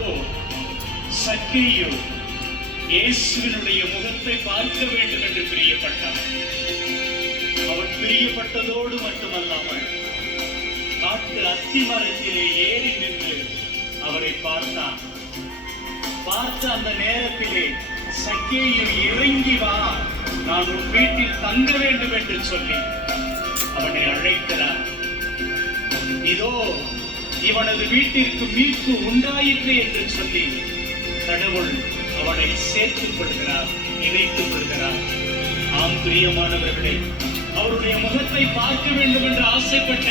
இதோ சக்கேயு இயேசுவினுடைய முகத்தை பார்க்க வேண்டும் என்று பிரியப்பட்டான். அவன் பிரியப்பட்டதோடு மட்டுமல்லாமல் காட்டு அத்தி மரத்திலே ஏறி நின்று அவரை பார்த்தான். பார்த்த அந்த நேரத்திலே சக்கேயு இறங்கி வா, நான் உன் வீட்டில் தங்க வேண்டும் என்று சொல்லி அவனை அழைக்கிறார். இதோ இவனது வீட்டிற்கு மீட்பு உண்டாயிற்று என்று சொல்லி கடவுள் அவனை சேர்த்துக் கொள்கிறார், இணைத்துக் கொள்கிறார். ஆம் பிரியமானவர்களே, அவருடைய முகத்தை பார்க்க வேண்டும் என்று ஆசைப்பட்ட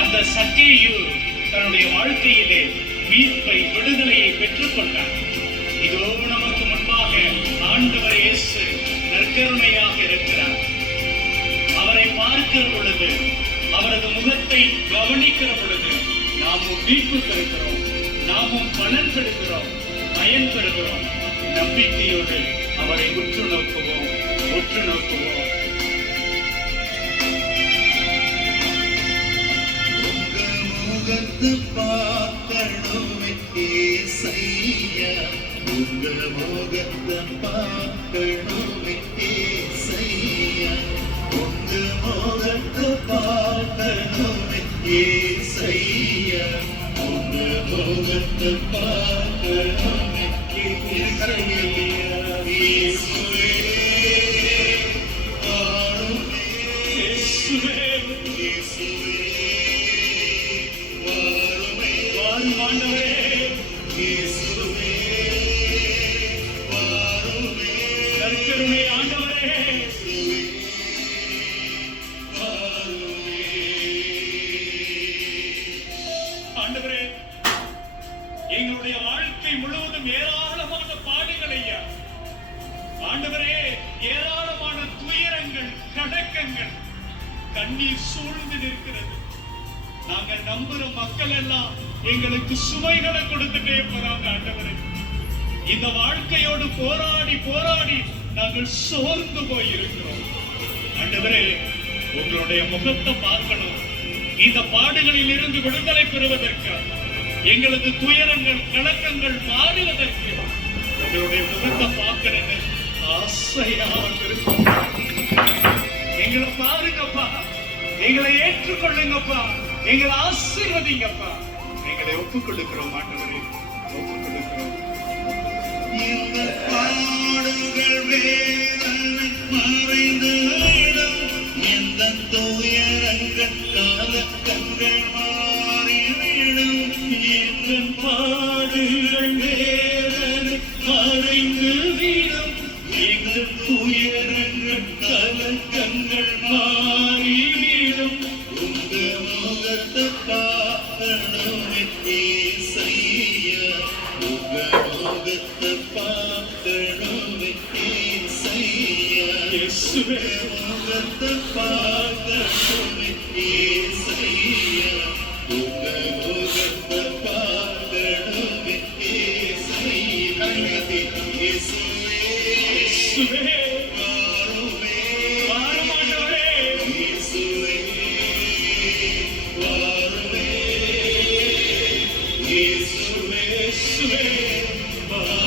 அந்த சக்கேயு தன்னுடைய வாழ்க்கையிலே மீட்பை, விடுதலையை பெற்றுக் கொண்டார். இதோ நமக்கு முன்பாக ஆண்டவர் இயேசு நற்கருணையாக இருக்கிறார். அவரை பார்க்கிற பொழுது, அவரது முகத்தை கவனிக்கிற பொழுது நாமும் மீட்பு பெறுகிறோம், நாமும் பலன் பெறுகிறோம், பயன் பெறுகிறோம். நம்பிக்கையோடு அவரை உற்று நோக்குவோம், உற்று நோக்குவோம். முகத்தை பார்க்கணுமே ஏசையா, உங்க முகத்தை பார்க்கணுமே ஏசையா, உங்க முகத்தை பார்க்கணுமே ஏசையா, உங்க முகத்தை பார்க்கணுமே ஏசையா. இயேசுவே வாருமே, இயேசுவே இயேசுவே ஆண்டவரே, இயேசுவே வாருமே, நற்கருணை ஆண்டவரே, வாருமே. ஆண்டவரே, எங்களுடைய வாழ்க்கை முழுவதும் ஏராளமான பாடுகள் ஐயா. ஆண்டவரே, ஏராளமான துயரங்கள், கடக்கங்கள், கண்ணீர் சூழ்ந்து நிற்கிறது. நாங்கள் நம்புற மக்கள் எல்லாம் எங்களுக்கு சுமைகளை கொடுத்துட்டே போறாங்க. ஆண்டவரே, இந்த வாழ்க்கையோடு போராடி போராடி நாங்கள் சோர்ந்து போயிருக்கிறோம். ஆண்டவரே, உங்களுடைய முகத்தை பார்க்கணும், இந்த பாடுகளில் இருந்து விடுதலை பெறுவதற்கு, எங்களது துயரங்கள், கலக்கங்கள் மாறுவதற்கு உங்களுடைய முகத்தை பார்க்கணும்னு ஆசையா வந்திருக்கோம். எங்களை பாருங்கப்பா, எங்களை ஏற்றுக்கொள்ளுங்கப்பா, எங்களை ஆசீர்வதிங்கப்பா. எங்களை ஒப்புக் கொடுக்கிறோம் ஆண்டவரே, ஒப்புக் கொடுக்கிறோம். இந்த பாடுகள் வேதனை மறைந்துவிடும், எந்த துயரங்கள் கலக்கங்கள் மாறிவிடும். இந்த பாடுகள் வேதனை மறைந்துவிடும், எங்கள் துயரங்கள் கலக்கங்கள் மாறிவிடும். உங்க முகத்தை பார்க்கணுமே ஏசையா, உங்க முகத்தை பார்க்கணுமே ஏசையா, இயேசுவே முகத்தை பார்க்கணுமே ஏசையா, உங்க முகத்தை பார்க்கணுமே ஏசையா. இயேசுவே இயேசுவே வாருமே, வாரும் ஆண்டவரே, இயேசுவே வாருமே, இயேசுவே இயேசுவே வாருமே.